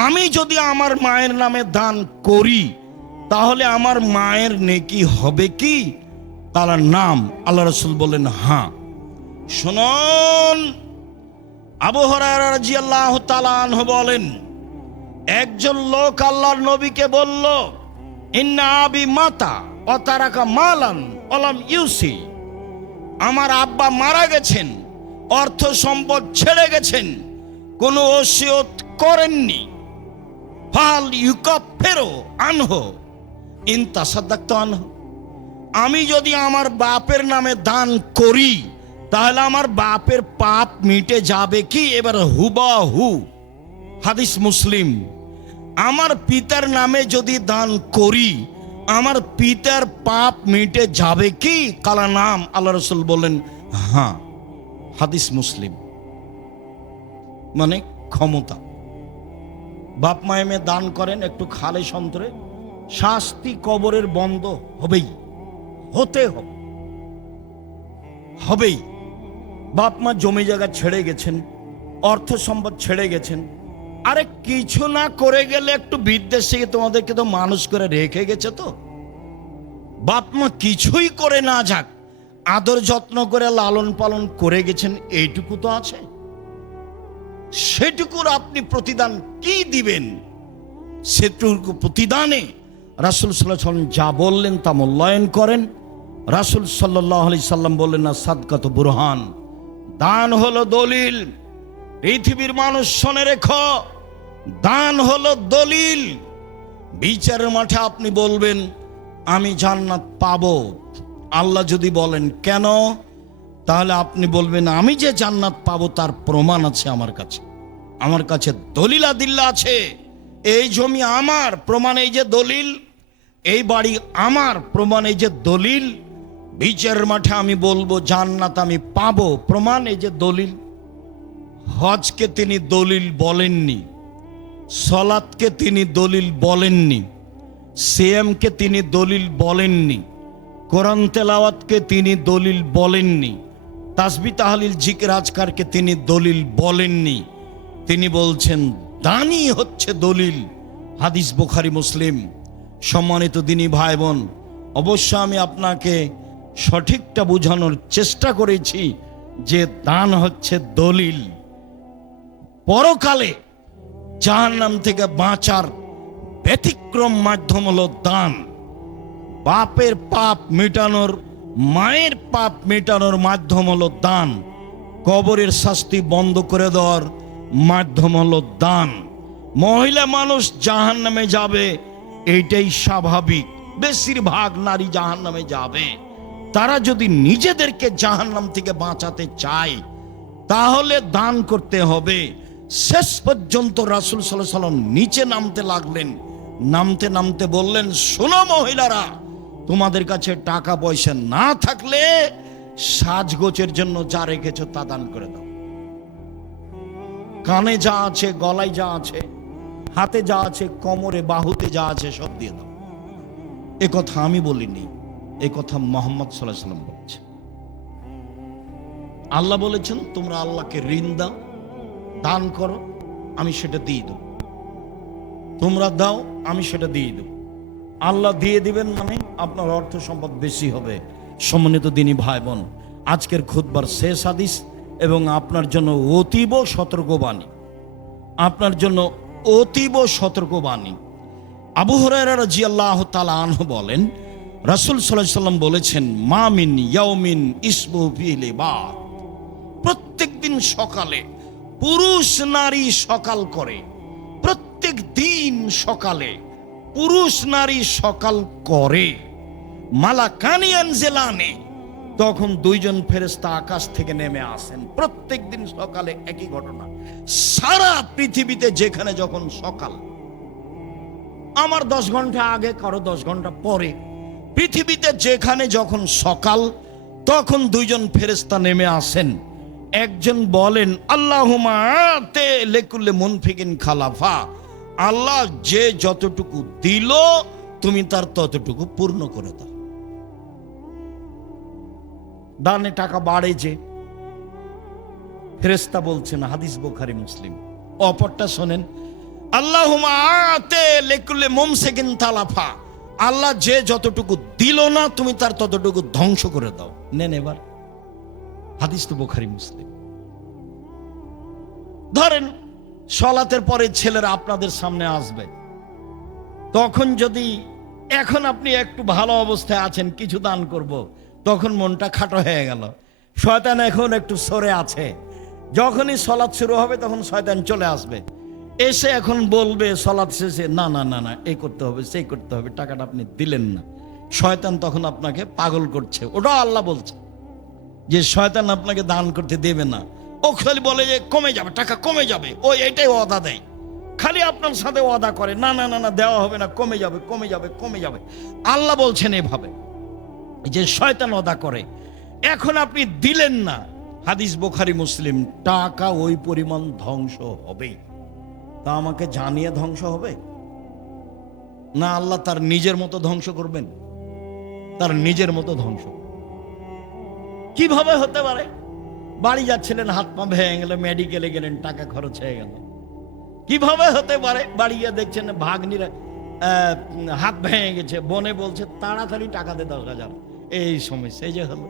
আমি যদি আমার মায়ের নামে দান করি তাহলে আমার মায়ের নেকি হবে কি? তার নাম, আল্লাহ রাসূল বলেন, হ্যাঁ। শুনুন, আবু হুরায়রা রাদিয়াল্লাহু তাআলা আনহু বলেন, একজন লোক আল্লাহর নবীকে বলল, ইন্না আবি মাতা ওয়া তারাকা মালান ওয়া লাম ইউসি, আমার আব্বা মারা গেছেন, অর্থ সম্পদ ছেড়ে গেছেন, কোনো ওসিয়ত করেননি। ফাল ইউকাফিরু আনহু ইন তাসাদ্দাকতু আনহু। আমি যদি আমার বাপের নামে দান করি তাহলে আমার বাপের পাপ মিটে যাবে কি? এবার হুবাহু হাদিস মুসলিম। আমার পিতার নামে যদি দান করি আমার পিতার পাপ মিটে যাবে কি? কালা নাম। আল্লাহ রাসূল বলেন হ্যাঁ। হাদিস মুসলিম। মানে ক্ষমতা। বাপ মায়েমে দান করেন একটু খালে সন্তরে, শাস্তি কবরের বন্ধ হবেই, হতে হবে, হবেই। বাপ মা জমি জায়গা ছেড়ে গেছেন, অর্থ সম্পদ ছেড়ে গেছেন, আরে কিছু না করে গেলে একটু বিদেশ থেকে তোমাদেরকে তো মানুষ করে রেখে গেছে। তো বাপ মা কিছুই করে না যাক, আদর যত্ন করে লালন পালন করে গেছেন, এইটুকু তো আছে। সেটুকুর আপনি প্রতিদান কি দিবেন? সেটুকু প্রতিদানে রাসূল সাল্লাল্লাহু আলাইহি সাল্লাম যা বললেন তা মূল্যায়ন করেন। রাসূল সাল্লাল্লাহু আলাইহি সাল্লাম বললেন না সাদকাতু বুরহান, দান হলো দলিল। পৃথিবীর মানুষ শুনে রেখো, দান হলো দলিল। বিচারের মাঠে আপনি বলবেন আমি জান্নাত পাবো, আল্লাহ যদি বলেন কেন, তাহলে আপনি বলবেন আমি যে জান্নাত পাবো তার প্রমাণ আছে আমার কাছে, আমার কাছে দলিল আদিল্লা আছে। এই জমি আমার, প্রমাণ এই যে দলিল। এই বাড়ি আমার, প্রমাণ এই যে দলিল। বিচারের মাঠে আমি বলবো জান্নাত আমি পাবো, প্রমাণ এই যে দলিল। হজকে তিনি দলিল বলেননি, সলাতকে তিনি দলিল বলেননি, সিয়ামকে তিনি দলিল বলেননি, কোরআন তেলাওয়াতকে তিনি দলিল বলেননি, তাসবিহ তাহলিল জিকির আজকারকে তিনি দলিল বলেননি। তিনি বলছেন দানই হচ্ছে দলিল। হাদিস বুখারী মুসলিম। সম্মানিত দিনী ভাই বোন, অবশ্য আমি আপনাকে সঠিকটা বোঝানোর চেষ্টা করেছি যে দান হচ্ছে দলিল। পরকালে জাহান্নাম থেকে বাঁচার ব্যতিক্রম মাধ্যম হলো দান। বাপের পাপ মেটানোর, মায়ের পাপ মেটানোর মাধ্যম হলো দান। কবরের শাস্তি বন্ধ করে দেওয়ার মাধ্যম হলো দান। মহিলা মানুষ জাহান্নামে যাবে, এইটাই স্বাভাবিক। বেশিরভাগ নারী জাহান্নামে যাবে। তারা যদি নিজেদেরকে জাহান্নাম থেকে বাঁচাতে চায় তাহলে দান করতে হবে। শেষ পর্যন্ত রাসূল সাল্লাল্লাহু আলাইহি সাল্লাম নিচে নামতে লাগলেন, নামতে নামতে বললেন শোনো মহিলারা, তোমাদের কাছে টাকা পয়সা না থাকলে সাজগোজের জন্য যা রেখেছো তা দান করে দাও। কানে যা আছে, গলায় যা আছে, হাতে যা আছে, কোমরে বাহুতে যা আছে সব দিয়ে দাও। এ কথা আমি বলিনি, এ কথা মুহাম্মদ সাল্লাল্লাহু আলাইহি সাল্লাম বলেছেন। আল্লাহ বলেছেন তোমরা আল্লাহকে ঋণ দাও, দান করো, আমি সেটা দিয়ে দেব। তোমরা দাও, আমি সেটা দিয়ে দেব। আল্লাহ দিয়ে দিবেন মানে আপনার অর্থ সম্পদ বেশি হবে। সম্মানিত দিনী ভাই বোন, আজকের খুতবার শেষ হাদিস এবং আপনার জন্য অতীব সতর্কবাণী, আপনার জন্য অতীব সতর্কবাণী। আবু হুরায়রা রাদিয়াল্লাহু তাআলা আনহু বলেন রাসূল সাল্লাল্লাহু আলাইহি সাল্লাম বলেছেন মা মিন ইয়াউমিন ইসবু ফিহি লিবাদ। প্রত্যেক দিন সকালে পুরুষ নারী সকাল করে, প্রত্যেক দিন সকালে পুরুষ নারী সকাল করে। মালাকানি ইয়ানজিলানি, তখন দুইজন ফেরেশতা আকাশ থেকে নেমে আসেন। প্রত্যেক দিন সকালে একই ঘটনা। সারা পৃথিবীতে যেখানে যখন সকাল, আমার 10 ঘন্টা আগে, কারো 10 ঘন্টা পরে, পৃথিবীতে যেখানে যখন সকাল তখন দুইজন ফেরেশতা নেমে আসেন। একজন বলেন আল্লাহুম্মা আতে লিকুল্লি মুনফিকিন খালাফা, আল্লাহ যে যতটুকু দিল তুমি তার ততটুকু পূর্ণ করে দাও। দানে টাকা বাড়ে যে, ফেরেশতা বলছেন, হাদিস বুখারী মুসলিম। অপরটা শোনেন আল্লাহুম্মা আতে লিকুল্লি মুমসিকিন তালাফা, আল্লাহ যে যতটুকু দিল না তুমি তার ততটুকু ধ্বংস করে দাও। নেন এবার, হাদিস তো বুখারী মুসলিম। ধরেন সালাতের পরে ছেলেরা আপনাদের সামনে আসবে, তখন যদি এখন আপনি একটু ভালো অবস্থায় আছেন, কিছু দান করব, তখন মনটা খাটো হয়ে গেল। শয়তান এখন একটু সরে আছে, যখনই সালাত শুরু হবে তখন শয়তান চলে আসবে। এসে এখন বলবে সালাত শেষে, না না না না, এই করতে হবে সেই করতে হবে, টাকাটা আপনি দিলেন না। শয়তান তখন আপনাকে পাগল করছে। ওটা আল্লাহ বলছে যে শয়তান আপনাকে দান করতে দেবে না। ও খালি বলে যে কমে যাবে, টাকা কমে যাবে, ও এটাই ওয়াদা দেয়, খালি আপনার সাথে ওয়াদা করে, না না না না দেওয়া হবে না, কমে যাবে কমে যাবে কমে যাবে। আল্লাহ বলছেন এভাবে যে শয়তান ওয়াদা করে। এখন আপনি দিলেন না, হাদিস বুখারী মুসলিম, টাকা ওই পরিমাণ ধ্বংস হবেই। তা আমাকে জানিয়ে ধ্বংস হবে না, আল্লাহ তার নিজের মতো ধ্বংস করবেন? তার নিজের মতো ধ্বংস কিভাবে হতে পারে? বাড়ি যাচ্ছিলেন, হাত পা ভেঙে গেল, মেডিকেলে গেলেন, টাকা খরচ হয়ে গেল। কিভাবে হতে পারে? বাড়ি গিয়ে দেখছেন ভাগ্নিরা হাত ভেঙে গেছে, বোনে বলছে তাড়াতাড়ি টাকা দে 10,000। এই সমস্যা, এই যে হলো।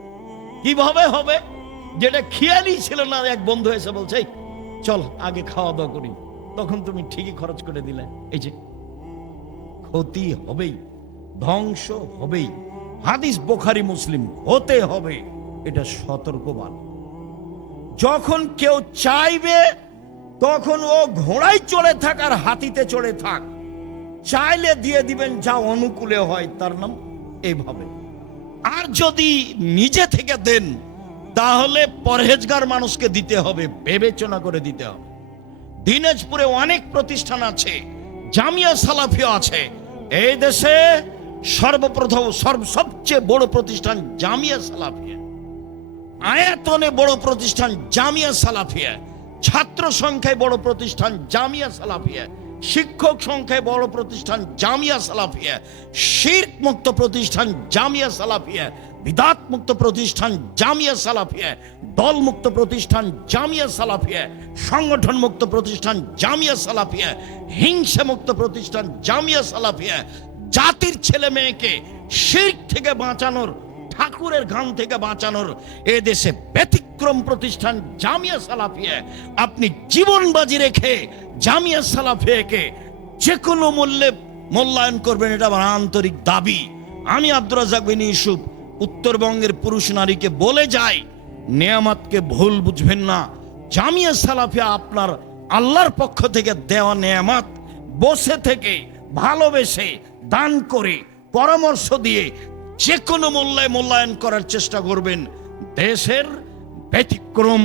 কিভাবে হবে? যেটা খেয়ালই ছিল না, এক বন্ধু এসে বলছে এই চল আগে খাওয়া দাওয়া করি, তখন তুমি ঠিকই খরচ করে দিলে। এই যে ক্ষতি হবেই, ধ্বংস হবেই। হাদিস বুখারী মুসলিম, হতে হবে, এটা সতর্কবাণ। যখন কেউ চাইবে তখন ও ঘোড়ায় চড়ে থাক আর হাতিতে চড়ে থাক, চাইলে দিয়ে দিবেন যা অনুকূলে হয়, তার নাম এইভাবে। আর যদি নিজে থেকে দেন তাহলে পরহেজগার মানুষকে দিতে হবে, বিবেচনা করে দিতে হবে। দিনাজপুরে অনেক প্রতিষ্ঠান আছে, জামিয়া সালাফিয়া আছে। এই দেশে সর্বপ্রথম সবচেয়ে বড় প্রতিষ্ঠান জামিয়া সালাফিয়া, আয়তনে বড় প্রতিষ্ঠান জামিয়া সালাফিয়া, ছাত্র সংখ্যায় বড় প্রতিষ্ঠান জামিয়া সালাফিয়া, শিক্ষক সংখ্যায় বড় প্রতিষ্ঠান জামিয়া সালাফিয়া, শিরক মুক্ত প্রতিষ্ঠান জামিয়া সালাফিয়া, বিদাত মুক্ত প্রতিষ্ঠান জামিয়া সালাফিয়া, দল মুক্ত প্রতিষ্ঠান জামিয়া সালাফিয়া, সংগঠন মুক্ত প্রতিষ্ঠান জামিয়া সালাফিয়া, হিংসা মুক্ত প্রতিষ্ঠান জামিয়া সালাফিয়া, জাতির ছেলে মেয়েকে শিরক থেকে বাঁচানোর, ঠাকুরের গান থেকে বাঁচানোর এ দেশে ব্যতিক্রম প্রতিষ্ঠান জামিয়া সালাফিয়া। আপনি জীবন বাজি রেখে জামিয়া সালাফিয়াকে যে কোনো মূল্যে মূল্যায়ন করবেন, এটা আমার আন্তরিক দাবি। আমি আব্দুর রাজ্জাক বিন ইউসুফ উত্তরবঙ্গের পুরুষ নারীকে বলে যাই, নেয়ামতকে ভুল বুঝবেন না। জামিয়া সালাফিয়া আপনার আল্লাহর পক্ষ থেকে দেওয়া নেয়ামত, বসে থেকে ভালোবেসে দান করে পরামর্শ দিয়ে যে কোনো মূল্যায়ন করার চেষ্টা করবেন। দেশের ব্যতিক্রম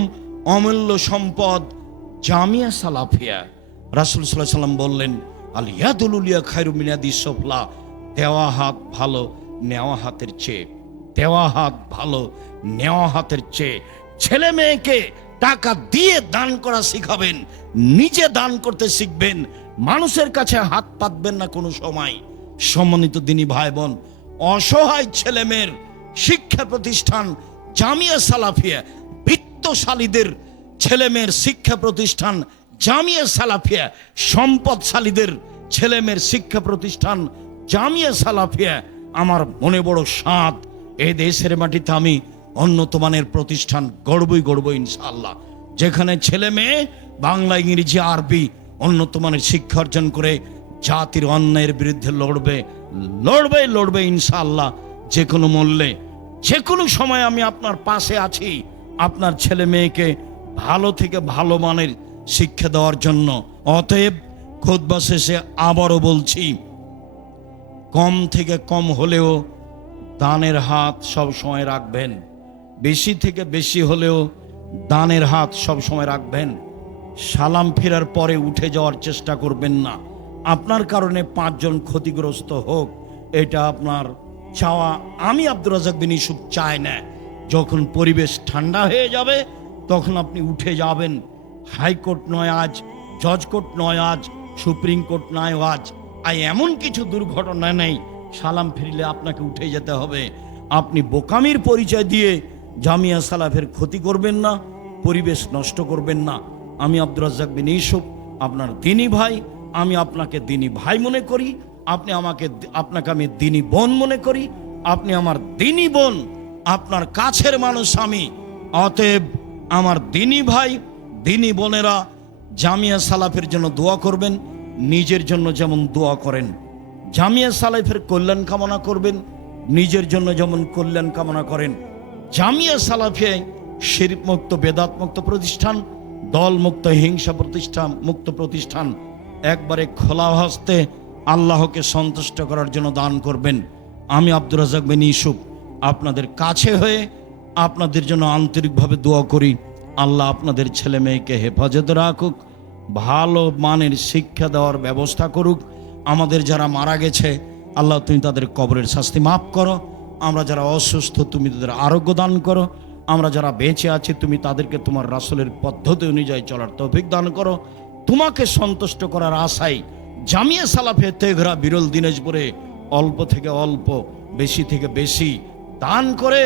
অমূল্য সম্পদ জামিয়া সালাফিয়া। রাসূল সাল্লাল্লাহু আলাইহি ওয়াসাল্লাম বললেন, আল ইয়াদুল উলিয়া খায়রু মিন ইয়াদিস সুফলা, দেওয়া হাত ভালো নেওয়া হাতের চেয়ে, দেওয়া হাত ভালো নেওয়া হাতের চেয়ে। ছেলে মেয়েকে টাকা দিয়ে দান করা শিখাবেন, নিজে দান করতে শিখবেন, মানুষের কাছে হাত পাতবেন না কোনো সময়। সম্মানিত দিনী ভাই বোন, অসহায় ছেলে মেয়ের শিক্ষা প্রতিষ্ঠান জামিয়া সালাফিয়া, বিত্তশালীদের ছেলে মেয়ের শিক্ষা প্রতিষ্ঠান জামিয়া সালাফিয়া, সম্পদশালীদের ছেলে মেয়ের শিক্ষা প্রতিষ্ঠান জামিয়া সালাফিয়া। আমার মনে বড় সাধ, এই দেশের মাটিতে আমি উন্নত মানের প্রতিষ্ঠান গড়বই ইনশাআল্লাহ, যেখানে ছেলে মেয়ে বাংলা, ইংরেজি, আরবি উন্নত মানের শিক্ষা অর্জন করে জাতির অন্যায়ের বিরুদ্ধে লড়বে ইনশাআল্লাহ। যে কোনো মূল্যে, যে কোনো সময় আমি আপনার পাশে আছি, আপনার ছেলে মেয়েকে ভালো থেকে ভালো মানের শিক্ষা দেওয়ার জন্য। অতএব খুতবা শেষে আবারও বলছি, কম থেকে কম হলেও দানের হাত সব সময় রাখবেন, বেশি থেকে বেশি হলেও দানের হাত সব সময় রাখবেন। সালাম ফেরার পরে উঠে যাওয়ার চেষ্টা করবেন না। আপনার কারণে 5 জন ক্ষতিগ্রস্ত হোক, এটা আপনার চাওয়া আমি আব্দুর রাজ্জাক বিন ইউসুফ চাই না। যখন পরিবেশ ঠান্ডা হয়ে যাবে তখন আপনি উঠে যাবেন। হাইকোর্ট নয় আজ, জজ কোর্ট নয় আজ, সুপ্রিম কোর্ট নয় আজ, এমন কিছু দুর্ঘটনা নেই সালাম ফিরলে আপনাকে উঠে যেতে হবে। আপনি বোকামির পরিচয় দিয়ে জামিয়া সালাফের ক্ষতি করবেন না, পরিবেশ নষ্ট করবেন না। আমি আব্দুর রাজ্জাক বিন ইউসুফ আপনার দিনী ভাই, আমি আপনাকে দিনী ভাই মনে করি, আপনাকে আমি দিনী বোন মনে করি, আপনি আমার দিনী বোন, আপনার কাছের মানুষ আমি। অতএব আমার দিনী ভাই, দিনী বোনেরা জামিয়া সালাফের জন্য দোয়া করবেন, নিজের জন্য যেমন দোয়া করেন। জামিয়া সালাফের কল্যাণ কামনা করবেন, নিজের জন্য যেমন কল্যাণ কামনা করেন। জামিয়া সালাফিয়ায় শিরক মুক্ত, বেদাত মুক্ত প্রতিষ্ঠান, দল মুক্ত, হিংসা প্রতিষ্ঠান মুক্ত প্রতিষ্ঠান। একবারে খোলা হস্তে আল্লাহকে সন্তুষ্ট করার জন্য দান করবেন। আমি আব্দুর রাজ্জাক বিন ইউসুফ আপনাদের কাছে হয়ে আপনাদের জন্য আন্তরিকভাবে দোয়া করি। আল্লাহ আপনাদের ছেলে মেয়েকে হেফাজতে রাখুক, ভালো মানের শিক্ষা দেওয়ার ব্যবস্থা করুক। আমাদের যারা মারা গেছে আল্লাহ তুমি তাদের কবরের শাস্তি মাফ করো। আমরা যারা অসুস্থ তুমি তাদের আরোগ্য দান করো। আমরা যারা বেঁচে আছি তুমি তাদেরকে তোমার রাসূলের পদ্ধতি অনুযায়ী চলার তৌফিক দান করো। তোমাকে সন্তুষ্ট করার আশায় জামিয়া সালাফে তেঘরা বিরল দিনাজপুরে অল্প থেকে অল্প, বেশি থেকে বেশি দান করে